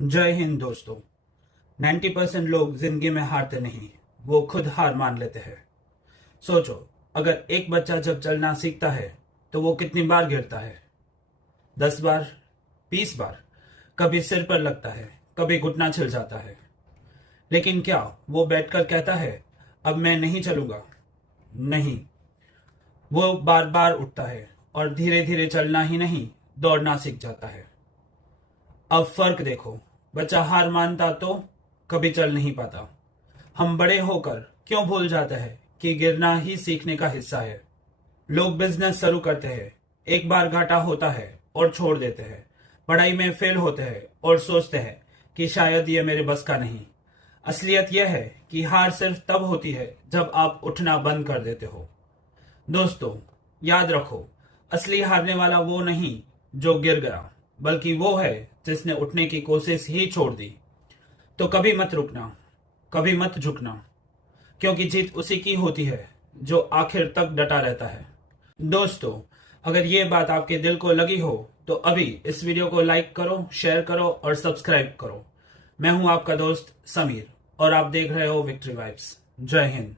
जय हिंद दोस्तों। 90% लोग जिंदगी में हारते नहीं, वो खुद हार मान लेते हैं। सोचो, अगर एक बच्चा जब चलना सीखता है तो वो कितनी बार गिरता है? 10 बार, 20 बार। कभी सिर पर लगता है, कभी घुटना छिल जाता है। लेकिन क्या वो बैठकर कहता है अब मैं नहीं चलूंगा? नहीं, वो बार बार उठता है और धीरे धीरे चलना ही नहीं, दौड़ना सीख जाता है। अब फर्क देखो, बच्चा हार मानता तो कभी चल नहीं पाता। हम बड़े होकर क्यों भूल जाते हैं कि गिरना ही सीखने का हिस्सा है। लोग बिजनेस शुरू करते हैं, एक बार घाटा होता है और छोड़ देते हैं। पढ़ाई में फेल होते हैं और सोचते हैं कि शायद ये मेरे बस का नहीं। असलियत यह है कि हार सिर्फ तब होती है जब आप उठना बंद कर देते हो। दोस्तों, याद रखो, असली हारने वाला वो नहीं जो गिर गया, बल्कि वो है जिसने उठने की कोशिश ही छोड़ दी। तो कभी मत रुकना, कभी मत झुकना, क्योंकि जीत उसी की होती है जो आखिर तक डटा रहता है। दोस्तों, अगर ये बात आपके दिल को लगी हो तो अभी इस वीडियो को लाइक करो, शेयर करो और सब्सक्राइब करो। मैं हूं आपका दोस्त समीर और आप देख रहे हो विक्ट्री वाइब्स। जय हिंद।